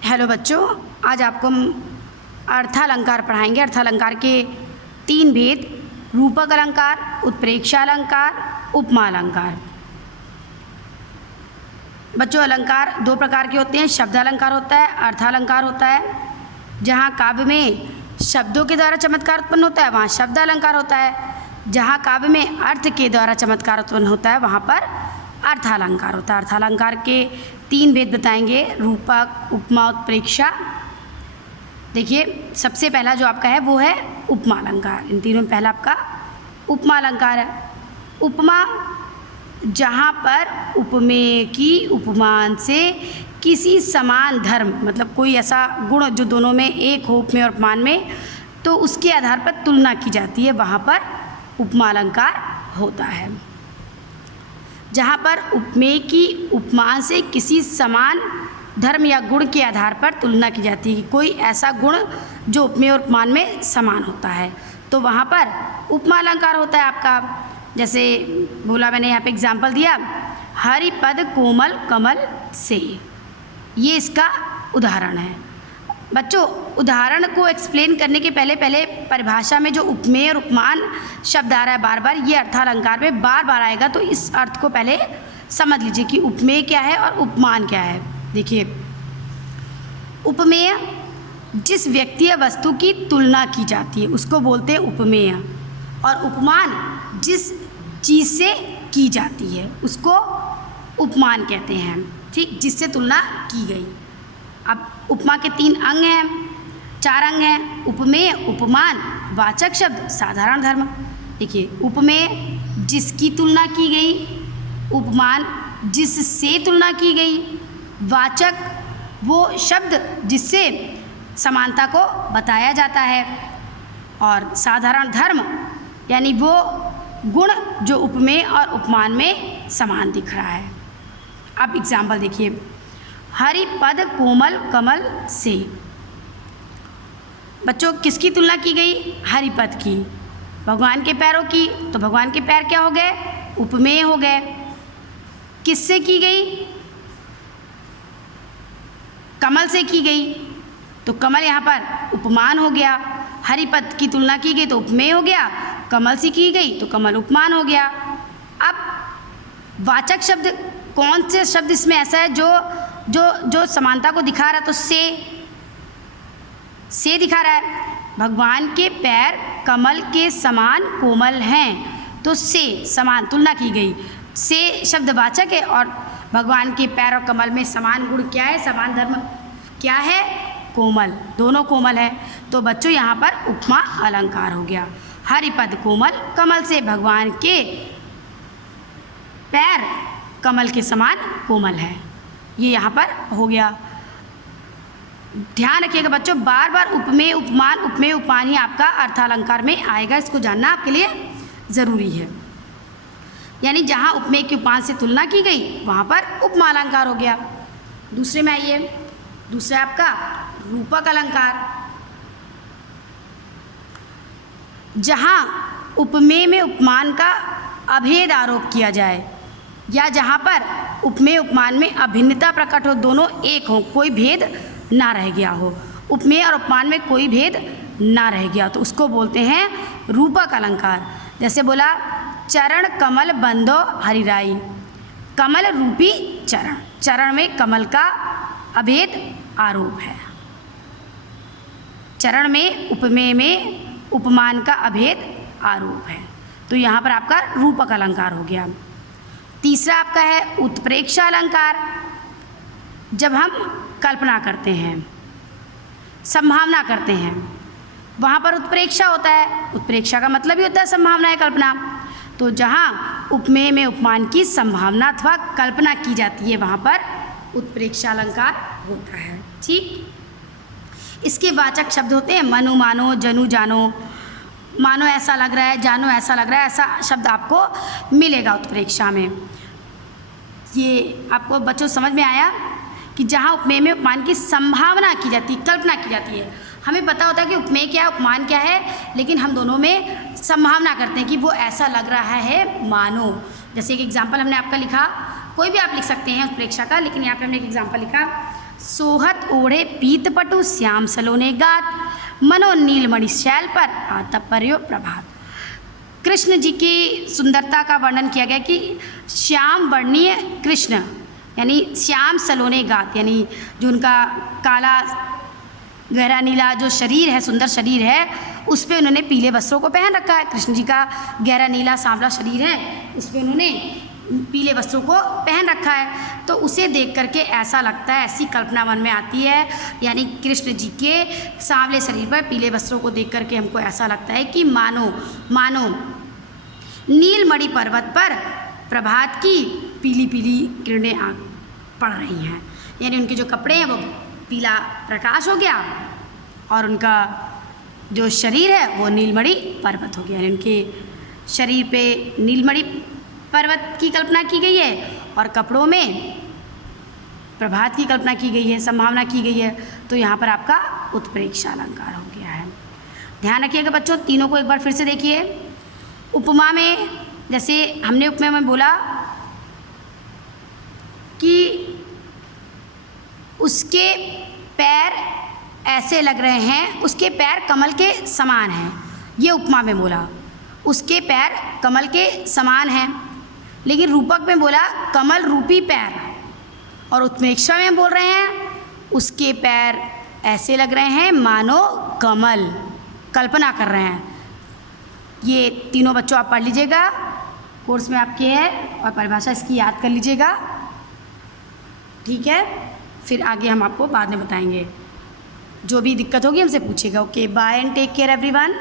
Hello बच्चों, आज आपको हम अर्थालंकार पढ़ाएंगे। अर्थालंकार के 3 भेद: रूपक अलंकार, उत्प्रेक्षा अलंकार, उपमा अलंकार। बच्चों, अलंकार 2 प्रकार के होते हैं। शब्द अलंकार होता है, अर्थालंकार होता है। जहाँ काव्य में शब्दों के द्वारा चमत्कार उत्पन्न होता है वहाँ शब्द अलंकार होता है। जहाँ काव्य में अर्थ के द्वारा चमत्कार उत्पन्न होता है वहाँ पर अर्थालंकार होता है। अर्थालंकार के 3 भेद बताएंगे: रूपक, उपमा, उत्प्रेक्षा। देखिए, सबसे पहला जो आपका है वो है उपमा अलंकार। इन तीनों में पहला आपका उपमा अलंकार है। उपमा, जहाँ पर उपमेय की उपमान से किसी समान धर्म, मतलब कोई ऐसा गुण जो दोनों में एक हो, उपमेय और उपमान में, तो उसके आधार पर तुलना की जाती है, वहाँ पर उपमा अलंकार होता है। जहाँ पर उपमेय की उपमान से किसी समान धर्म या गुण के आधार पर तुलना की जाती है कि कोई ऐसा गुण जो उपमेय और उपमान में समान होता है, तो वहाँ पर उपमा अलंकार होता है आपका। जैसे बोला मैंने, यहाँ पे एग्जाम्पल दिया, हरिपद कोमल कमल से, ये इसका उदाहरण है। बच्चों, उदाहरण को एक्सप्लेन करने के पहले परिभाषा में जो उपमेय और उपमान शब्द आ रहा है बार बार, ये अर्थालंकार में बार बार आएगा, तो इस अर्थ को पहले समझ लीजिए कि उपमेय क्या है और उपमान क्या है। देखिए, उपमेय जिस व्यक्ति या वस्तु की तुलना की जाती है उसको बोलते हैं उपमेय, और उपमान जिस चीज़ से की जाती है उसको उपमान कहते हैं। ठीक, जिससे तुलना की गई। अब उपमा के 3 अंग हैं, 4 अंग हैं: उपमेय, उपमान, वाचक शब्द, साधारण धर्म। देखिए, उपमेय जिसकी तुलना की गई, उपमान जिससे तुलना की गई, वाचक वो शब्द जिससे समानता को बताया जाता है, और साधारण धर्म यानी वो गुण जो उपमेय और उपमान में समान दिख रहा है। अब एग्जाम्पल देखिए, हरिपद कोमल कमल से। बच्चों, किसकी तुलना की गई? हरिपद की, भगवान के पैरों की। तो भगवान के पैर क्या हो गए? उपमेय हो गए। किससे की गई? कमल से की गई, तो कमल यहाँ पर उपमान हो गया। हरिपद की तुलना की गई तो उपमेय हो गया, कमल से की गई तो कमल उपमान हो गया। अब वाचक शब्द, कौन से शब्द इसमें ऐसा है जो समानता को दिखा रहा है? तो से दिखा रहा है। भगवान के पैर कमल के समान कोमल हैं, तो से समान तुलना की गई। से शब्द वाचक है, और भगवान के पैर और कमल में समान गुण क्या है, समान धर्म क्या है? कोमल, दोनों कोमल है। तो बच्चों, यहाँ पर उपमा अलंकार हो गया। हरिपद कोमल कमल से, भगवान के पैर कमल के समान कोमल है, ये यहाँ पर हो गया। ध्यान रखिएगा बच्चों, बार बार उपमेय उपमान, उपमेय उपमान ही आपका अर्थालंकार में आएगा, इसको जानना आपके लिए ज़रूरी है। यानी जहाँ उपमेय के उपमान से तुलना की गई वहाँ पर उपमा अलंकार हो गया। दूसरे में आइए, दूसरा आपका रूपक अलंकार। जहाँ उपमेय में उपमान का अभेद आरोप किया जाए, या जहाँ पर उपमेय उपमान में अभिन्नता प्रकट हो, दोनों एक हो, कोई भेद ना रह गया हो, उपमेय और उपमान में कोई भेद ना रह गया, तो उसको बोलते हैं रूपक अलंकार। जैसे बोला, चरण कमल बंदो हरिराई, कमल रूपी चरण, चरण में कमल का अभेद आरोप है। चरण में उपमेय में उपमान का अभेद आरोप है, तो यहाँ पर आपका रूपक अलंकार हो गया। तीसरा आपका है उत्प्रेक्षा अलंकार। जब हम कल्पना करते हैं, संभावना करते हैं, वहाँ पर उत्प्रेक्षा होता है। उत्प्रेक्षा का मतलब ही होता है संभावना है, कल्पना। तो जहाँ उपमेय में उपमान की संभावना अथवा कल्पना की जाती है वहाँ पर उत्प्रेक्षा अलंकार होता है। ठीक, इसके वाचक शब्द होते हैं मनु मानो, जनु जानो। मानो ऐसा लग रहा है, जानो ऐसा लग रहा है, ऐसा शब्द आपको मिलेगा उत्प्रेक्षा में। ये आपको बच्चों समझ में आया कि जहाँ उपमेय में उपमान की संभावना की जाती है, कल्पना की जाती है। हमें पता होता है कि उपमेय क्या है, उपमान क्या है, लेकिन हम दोनों में संभावना करते हैं कि वो ऐसा लग रहा है मानो। जैसे एक एग्जाम्पल हमने आपका लिखा, कोई भी आप लिख सकते हैं उत्प्रेक्षा का, लेकिन यहाँ पे हमने एक एग्जाम्पल लिखा, सोहत ओढ़े पीत पटु श्याम सलोने गात मनो नीलमणि शैल पर आतपर्यो प्रभात। कृष्ण जी की सुंदरता का वर्णन किया गया कि श्याम वर्णीय कृष्ण यानी श्याम सलोने गात, यानी जो उनका काला गहरा नीला जो शरीर है, सुंदर शरीर है, उस पे उन्होंने पीले वस्त्रों को पहन रखा है। कृष्ण जी का गहरा नीला सांवला शरीर है, उस पे उन्होंने पीले वस्त्रों को पहन रखा है। तो उसे देख करके ऐसा लगता है, ऐसी कल्पना मन में आती है, यानी कृष्ण जी के सांवले शरीर पर पीले वस्त्रों को देख करके हमको ऐसा लगता है कि मानो नीलमणि पर्वत पर प्रभात की पीली पीली किरणें पड़ रही हैं, यानी उनके जो कपड़े हैं वो पीला प्रकाश हो गया और उनका जो शरीर है वो नीलमणि पर्वत हो गया, यानी उनके शरीर पे नीलमणि पर्वत की कल्पना की गई है और कपड़ों में प्रभात की कल्पना की गई है, संभावना की गई है। तो यहाँ पर आपका उत्प्रेक्षा अलंकार हो गया है। ध्यान रखिएगा बच्चों, तीनों को एक बार फिर से देखिए। उपमा में जैसे हमने उपमा में बोला कि उसके पैर ऐसे लग रहे हैं, उसके पैर कमल के समान हैं, ये उपमा में बोला। उसके पैर कमल के समान हैं, लेकिन रूपक में बोला कमल रूपी पैर, और उत्प्रेक्षा में बोल रहे हैं उसके पैर ऐसे लग रहे हैं मानो कमल, कल्पना कर रहे हैं। ये तीनों बच्चों आप पढ़ लीजिएगा, कोर्स में आपके है, और परिभाषा इसकी याद कर लीजिएगा, ठीक है। फिर आगे हम आपको बाद में बताएंगे, जो भी दिक्कत होगी हमसे पूछिएगा। Okay, bye and take care everyone.